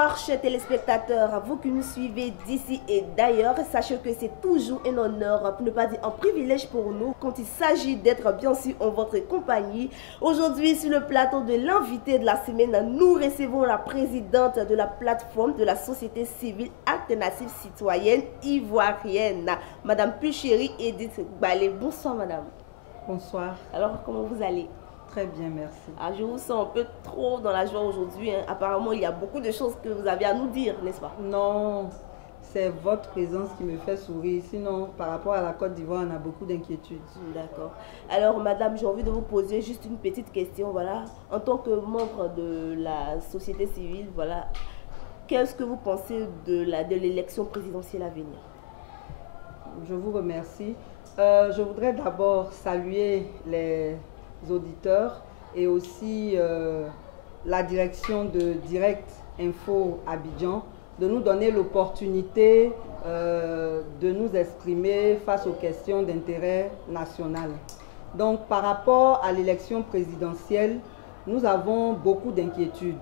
Bonsoir chers téléspectateurs, vous qui nous suivez d'ici et d'ailleurs, sachez que c'est toujours un honneur, pour ne pas dire un privilège pour nous, quand il s'agit d'être bien sûr en votre compagnie. Aujourd'hui sur le plateau de l'invité de la semaine, nous recevons la présidente de la plateforme de la société civile alternative citoyenne ivoirienne, Madame Puchéry Edith Balé. Bonsoir Madame. Bonsoir. Alors comment vous allez? Très bien, merci. Ah, je vous sens un peu trop dans la joie aujourd'hui. Hein. Apparemment, il y a beaucoup de choses que vous avez à nous dire, n'est-ce pas? Non, c'est votre présence qui me fait sourire. Sinon, par rapport à la Côte d'Ivoire, on a beaucoup d'inquiétudes. D'accord. Alors, madame, j'ai envie de vous poser juste une petite question. Voilà. En tant que membre de la société civile, voilà, qu'est-ce que vous pensez de l'élection présidentielle à venir? Je vous remercie. Je voudrais d'abord saluer les auditeurs et aussi la direction de Direct Info Abidjan de nous donner l'opportunité de nous exprimer face aux questions d'intérêt national. Donc par rapport à l'élection présidentielle, nous avons beaucoup d'inquiétudes.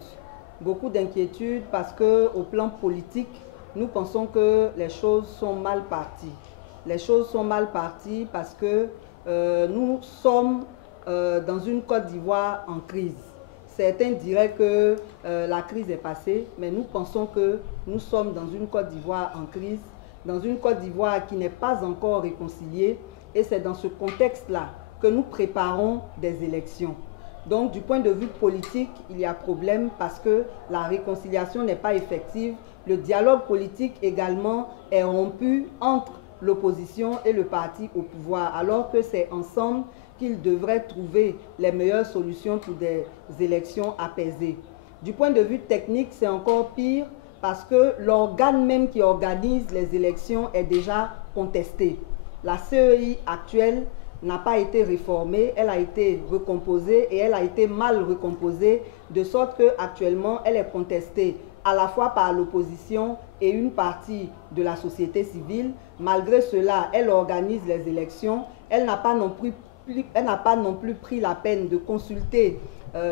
Beaucoup d'inquiétudes parce qu'au plan politique, nous pensons que les choses sont mal parties. Les choses sont mal parties parce que nous sommes dans une Côte d'Ivoire en crise. Certains diraient que la crise est passée, mais nous pensons que nous sommes dans une Côte d'Ivoire en crise, dans une Côte d'Ivoire qui n'est pas encore réconciliée, et c'est dans ce contexte-là que nous préparons des élections. Donc, du point de vue politique, il y a problème parce que la réconciliation n'est pas effective. Le dialogue politique également est rompu entre l'opposition et le parti au pouvoir, alors que c'est ensemble qu'ils devraient trouver les meilleures solutions pour des élections apaisées. Du point de vue technique, c'est encore pire parce que l'organe même qui organise les élections est déjà contesté. La CEI actuelle n'a pas été réformée, elle a été recomposée et elle a été mal recomposée, de sorte qu'actuellement elle est contestée à la fois par l'opposition et une partie de la société civile. Malgré cela, elle organise les élections, elle n'a pas non plus pris la peine de consulter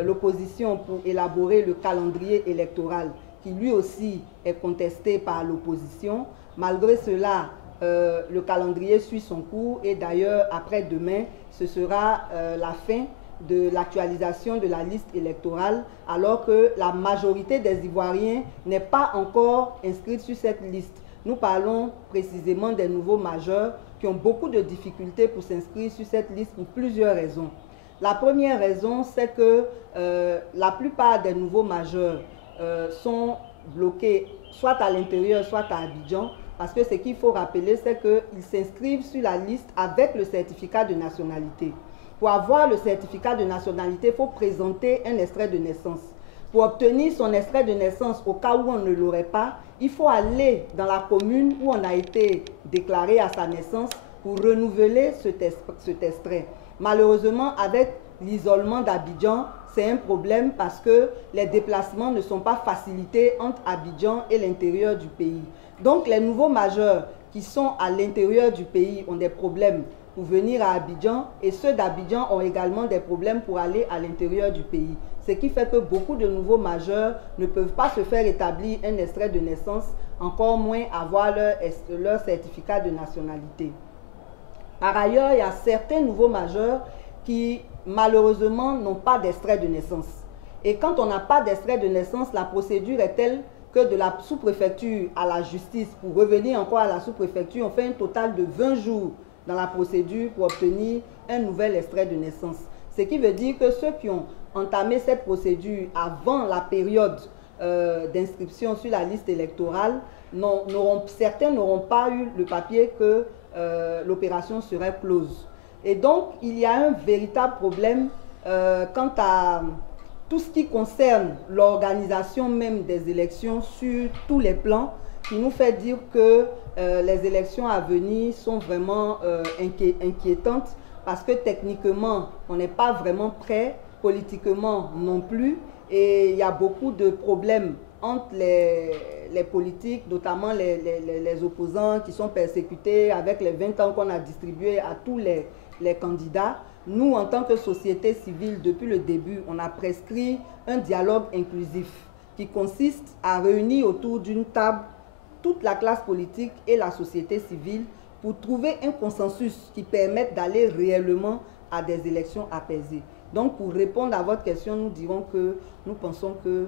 l'opposition pour élaborer le calendrier électoral qui lui aussi est contesté par l'opposition. Malgré cela, le calendrier suit son cours et d'ailleurs après-demain, ce sera la fin de l'actualisation de la liste électorale alors que la majorité des Ivoiriens n'est pas encore inscrite sur cette liste. Nous parlons précisément des nouveaux majeurs qui ont beaucoup de difficultés pour s'inscrire sur cette liste pour plusieurs raisons. La première raison, c'est que la plupart des nouveaux majeurs sont bloqués soit à l'intérieur, soit à Abidjan, parce que ce qu'il faut rappeler, c'est qu'ils s'inscrivent sur la liste avec le certificat de nationalité. Pour avoir le certificat de nationalité, il faut présenter un extrait de naissance. Pour obtenir son extrait de naissance, au cas où on ne l'aurait pas, il faut aller dans la commune où on a été déclaré à sa naissance pour renouveler cet extrait. Malheureusement, avec l'isolement d'Abidjan, c'est un problème parce que les déplacements ne sont pas facilités entre Abidjan et l'intérieur du pays. Donc les nouveaux majeurs qui sont à l'intérieur du pays ont des problèmes pour venir à Abidjan et ceux d'Abidjan ont également des problèmes pour aller à l'intérieur du pays. Ce qui fait que beaucoup de nouveaux majeurs ne peuvent pas se faire établir un extrait de naissance, encore moins avoir leur certificat de nationalité. Par ailleurs, il y a certains nouveaux majeurs qui malheureusement n'ont pas d'extrait de naissance. Et quand on n'a pas d'extrait de naissance, la procédure est telle que de la sous-préfecture à la justice, pour revenir encore à la sous-préfecture, on fait un total de 20 jours dans la procédure pour obtenir un nouvel extrait de naissance. Ce qui veut dire que ceux qui ont entamé cette procédure avant la période d'inscription sur la liste électorale, certains n'auront pas eu le papier que l'opération serait close. Et donc, il y a un véritable problème quant à tout ce qui concerne l'organisation même des élections sur tous les plans, qui nous fait dire que les élections à venir sont vraiment inquiétantes parce que techniquement, on n'est pas vraiment prêt, politiquement non plus, et il y a beaucoup de problèmes entre les politiques, notamment les opposants qui sont persécutés avec les 20 ans qu'on a distribués à tous les candidats. Nous, en tant que société civile, depuis le début, on a prescrit un dialogue inclusif. qui consiste à réunir autour d'une table toute la classe politique et la société civile pour trouver un consensus qui permette d'aller réellement à des élections apaisées. Donc, pour répondre à votre question, nous dirons que nous pensons que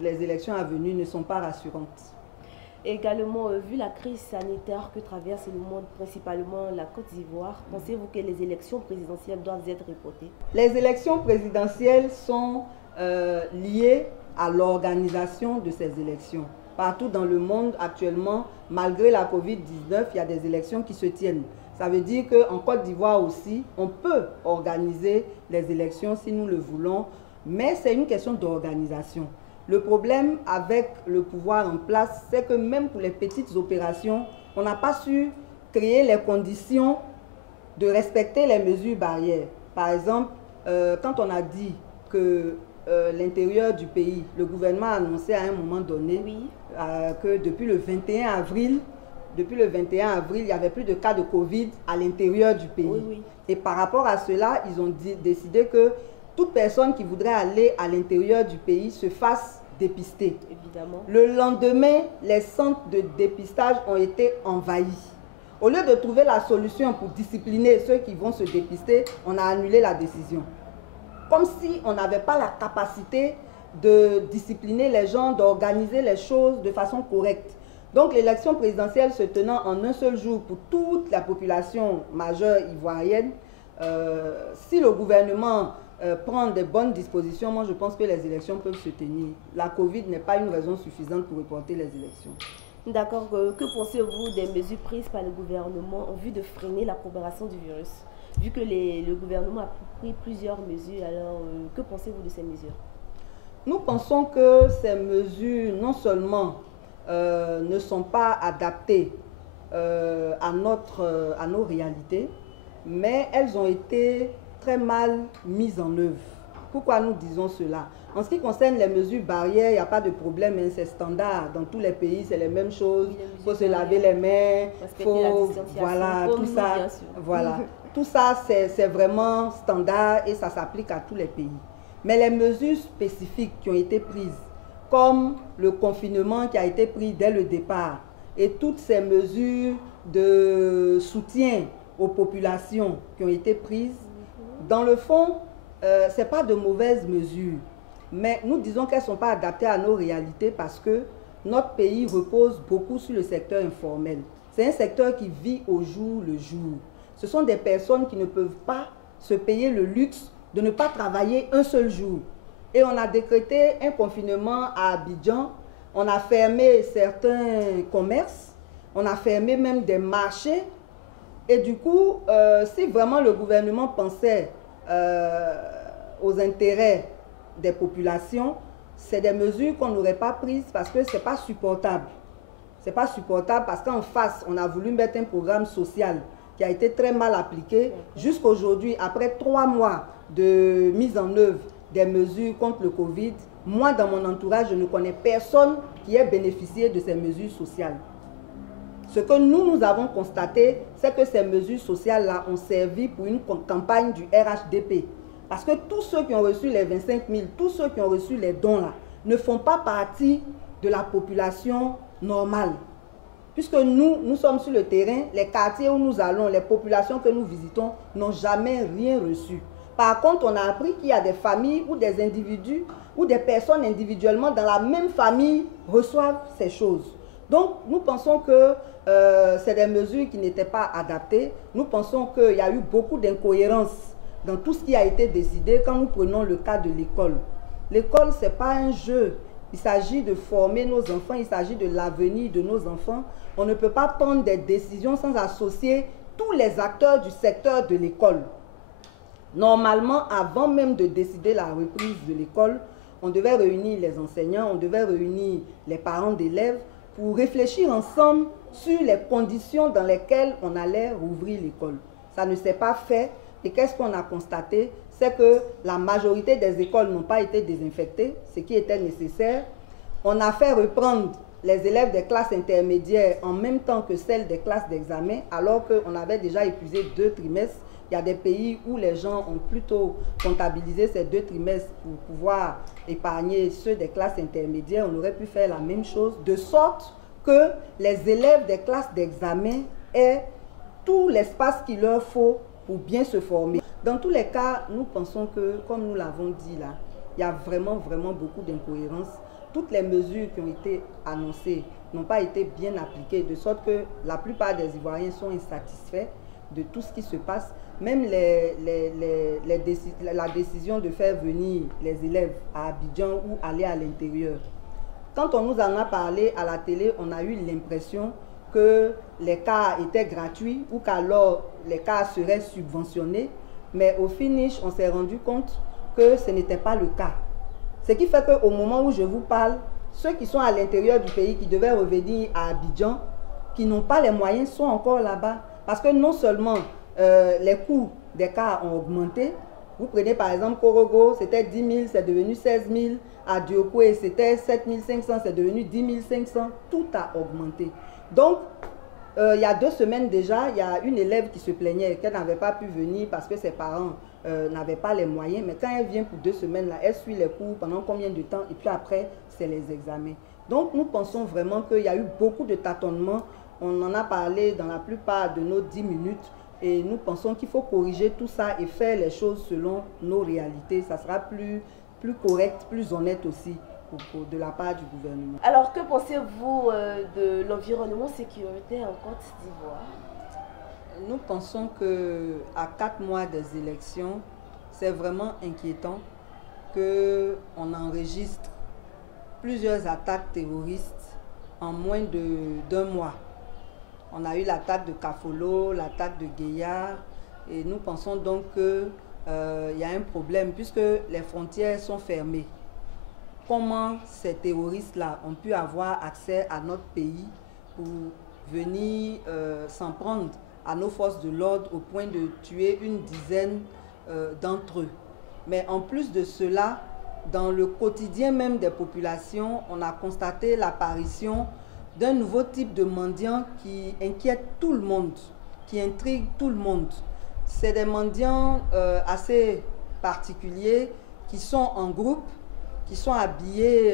les élections à venir ne sont pas rassurantes. Également, vu la crise sanitaire que traverse le monde, principalement la Côte d'Ivoire, pensez-vous que les élections présidentielles doivent être reportées? Les élections présidentielles sont liées à l'organisation de ces élections. Partout dans le monde actuellement, malgré la Covid-19, il y a des élections qui se tiennent. Ça veut dire qu'en Côte d'Ivoire aussi, on peut organiser les élections si nous le voulons, mais c'est une question d'organisation. Le problème avec le pouvoir en place, c'est que même pour les petites opérations, on n'a pas su créer les conditions de respecter les mesures barrières. Par exemple, quand on a dit que l'intérieur du pays, le gouvernement a annoncé à un moment donné que depuis le 21 avril, il n'y avait plus de cas de Covid à l'intérieur du pays. Et par rapport à cela, ils ont décidé que toute personne qui voudrait aller à l'intérieur du pays se fasse dépister. Évidemment. Le lendemain, les centres de dépistage ont été envahis. Au lieu de trouver la solution pour discipliner ceux qui vont se dépister, on a annulé la décision. Comme si on n'avait pas la capacité de discipliner les gens, d'organiser les choses de façon correcte. Donc l'élection présidentielle se tenant en un seul jour pour toute la population majeure ivoirienne, si le gouvernement prend des bonnes dispositions, moi je pense que les élections peuvent se tenir. La Covid n'est pas une raison suffisante pour reporter les élections. D'accord. Que pensez-vous des mesures prises par le gouvernement en vue de freiner la propagation du virus? Vu que le gouvernement a pris plusieurs mesures, alors que pensez-vous de ces mesures? Nous pensons que ces mesures, non seulement ne sont pas adaptées à nos réalités, mais elles ont été très mal mises en œuvre. Pourquoi nous disons cela? En ce qui concerne les mesures barrières, il n'y a pas de problème, hein, c'est standard. Dans tous les pays, c'est les mêmes choses. Il faut se laver les mains, voilà, tout ça. Voilà. Tout ça, c'est vraiment standard et ça s'applique à tous les pays. Mais les mesures spécifiques qui ont été prises, comme le confinement qui a été pris dès le départ, et toutes ces mesures de soutien aux populations qui ont été prises, dans le fond, ce n'est pas de mauvaises mesures, mais nous disons qu'elles ne sont pas adaptées à nos réalités parce que notre pays repose beaucoup sur le secteur informel. C'est un secteur qui vit au jour le jour. Ce sont des personnes qui ne peuvent pas se payer le luxe de ne pas travailler un seul jour. Et on a décrété un confinement à Abidjan, on a fermé certains commerces, on a fermé même des marchés. Et du coup, si vraiment le gouvernement pensait aux intérêts des populations, c'est des mesures qu'on n'aurait pas prises parce que ce n'est pas supportable. Ce n'est pas supportable parce qu'en face, on a voulu mettre un programme social qui a été très mal appliqué. Jusqu'aujourd'hui, après 3 mois de mise en œuvre des mesures contre le Covid, moi, dans mon entourage, je ne connais personne qui ait bénéficié de ces mesures sociales. Ce que nous avons constaté, c'est que ces mesures sociales-là ont servi pour une campagne du RHDP. Parce que tous ceux qui ont reçu les 25 000, tous ceux qui ont reçu les dons-là, ne font pas partie de la population normale. Puisque nous sommes sur le terrain, les quartiers où nous allons, les populations que nous visitons n'ont jamais rien reçu. Par contre, on a appris qu'il y a des familles ou des individus ou des personnes individuellement dans la même famille reçoivent ces choses. Donc, nous pensons que c'est des mesures qui n'étaient pas adaptées. Nous pensons qu'il y a eu beaucoup d'incohérences dans tout ce qui a été décidé quand nous prenons le cas de l'école. L'école, ce n'est pas un jeu. Il s'agit de former nos enfants, il s'agit de l'avenir de nos enfants. On ne peut pas prendre des décisions sans associer tous les acteurs du secteur de l'école. Normalement, avant même de décider la reprise de l'école, on devait réunir les enseignants, on devait réunir les parents d'élèves pour réfléchir ensemble sur les conditions dans lesquelles on allait rouvrir l'école. Ça ne s'est pas fait. Et qu'est-ce qu'on a constaté? C'est que la majorité des écoles n'ont pas été désinfectées, ce qui était nécessaire. On a fait reprendre les élèves des classes intermédiaires en même temps que celles des classes d'examen, alors qu'on avait déjà épuisé 2 trimestres. Il y a des pays où les gens ont plutôt comptabilisé ces 2 trimestres pour pouvoir épargner ceux des classes intermédiaires. On aurait pu faire la même chose, de sorte que les élèves des classes d'examen aient tout l'espace qu'il leur faut pour bien se former. Dans tous les cas, nous pensons que, comme nous l'avons dit là, il y a vraiment beaucoup d'incohérences. Toutes les mesures qui ont été annoncées n'ont pas été bien appliquées, de sorte que la plupart des Ivoiriens sont insatisfaits de tout ce qui se passe. Même la décision de faire venir les élèves à Abidjan ou aller à l'intérieur. Quand on nous en a parlé à la télé, on a eu l'impression que les cas étaient gratuits ou qu'alors les cas seraient subventionnés. Mais au finish, on s'est rendu compte que ce n'était pas le cas. Ce qui fait qu'au moment où je vous parle, ceux qui sont à l'intérieur du pays, qui devaient revenir à Abidjan, qui n'ont pas les moyens, sont encore là-bas. Parce que non seulement les coûts des cas ont augmenté. Vous prenez par exemple Korogo, c'était 10 000, c'est devenu 16 000. À Diokwe, c'était 7 500, c'est devenu 10 500. Tout a augmenté. Donc, il y a 2 semaines déjà, il y a une élève qui se plaignait qu'elle n'avait pas pu venir parce que ses parents n'avaient pas les moyens. Mais quand elle vient pour 2 semaines, là, elle suit les cours pendant combien de temps? Et puis après, c'est les examens. Donc, nous pensons vraiment qu'il y a eu beaucoup de tâtonnements. On en a parlé dans la plupart de nos 10 minutes. Et nous pensons qu'il faut corriger tout ça et faire les choses selon nos réalités. Ça sera plus correct, plus honnête aussi de la part du gouvernement. Alors, que pensez-vous de l'environnement sécuritaire en Côte d'Ivoire? Nous pensons qu'à 4 mois des élections, c'est vraiment inquiétant qu'on enregistre plusieurs attaques terroristes en moins d'un mois. On a eu l'attaque de Kafolo, l'attaque de Gaillard, et nous pensons donc qu'il y a un problème puisque les frontières sont fermées. Comment ces terroristes-là ont pu avoir accès à notre pays pour venir s'en prendre à nos forces de l'ordre au point de tuer une dizaine d'entre eux? Mais en plus de cela, dans le quotidien même des populations, on a constaté l'apparition d'un nouveau type de mendiants qui inquiète tout le monde, qui intrigue tout le monde. C'est des mendiants assez particuliers qui sont en groupe, qui sont habillés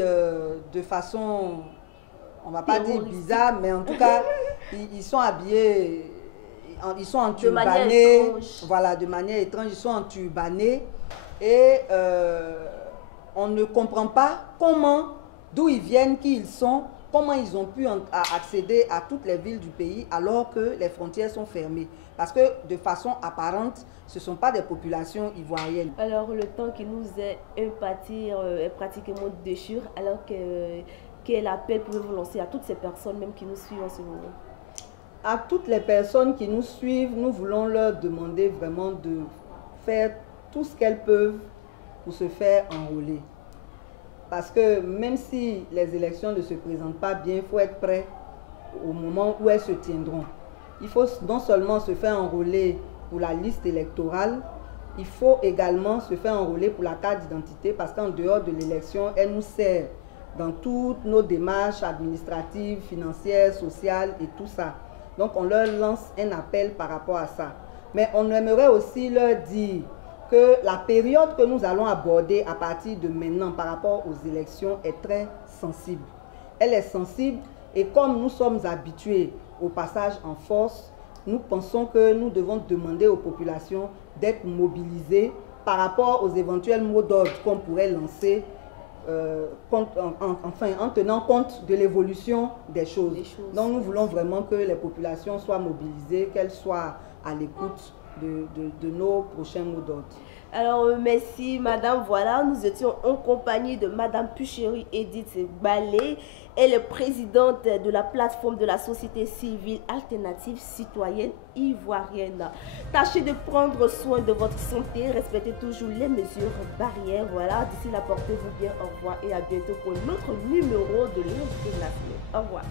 de façon, on ne va pas dire bizarre, mais en tout cas, ils sont habillés, ils sont enturbanés, voilà, de manière étrange, ils sont enturbanés et on ne comprend pas comment, d'où ils viennent, qui ils sont, comment ils ont pu accéder à toutes les villes du pays alors que les frontières sont fermées. Parce que de façon apparente, ce ne sont pas des populations ivoiriennes. Alors le temps qui nous est imparti est pratiquement déchiré. Alors quel appel pouvez-vous lancer à toutes ces personnes même qui nous suivent en ce moment? À toutes les personnes qui nous suivent, nous voulons leur demander vraiment de faire tout ce qu'elles peuvent pour se faire enrôler. Parce que même si les élections ne se présentent pas bien, il faut être prêt au moment où elles se tiendront. Il faut non seulement se faire enrôler pour la liste électorale, il faut également se faire enrôler pour la carte d'identité parce qu'en dehors de l'élection, elle nous sert dans toutes nos démarches administratives, financières, sociales et tout ça. Donc on leur lance un appel par rapport à ça. Mais on aimerait aussi leur dire que la période que nous allons aborder à partir de maintenant par rapport aux élections est très sensible. Elle est sensible et comme nous sommes habitués au passage en force, nous pensons que nous devons demander aux populations d'être mobilisées par rapport aux éventuels mots d'ordre qu'on pourrait lancer en tenant compte de l'évolution des choses. Donc nous voulons vraiment que les populations soient mobilisées, qu'elles soient à l'écoute de nos prochains mots d'ordre. Alors, merci madame. Voilà, nous étions en compagnie de madame Puchéry Edith Balé. Elle est présidente de la plateforme de la société civile alternative citoyenne ivoirienne. Tâchez de prendre soin de votre santé, respectez toujours les mesures barrières. Voilà, d'ici là, portez-vous bien. Au revoir et à bientôt pour notre numéro de l'invité de la semaine. Au revoir.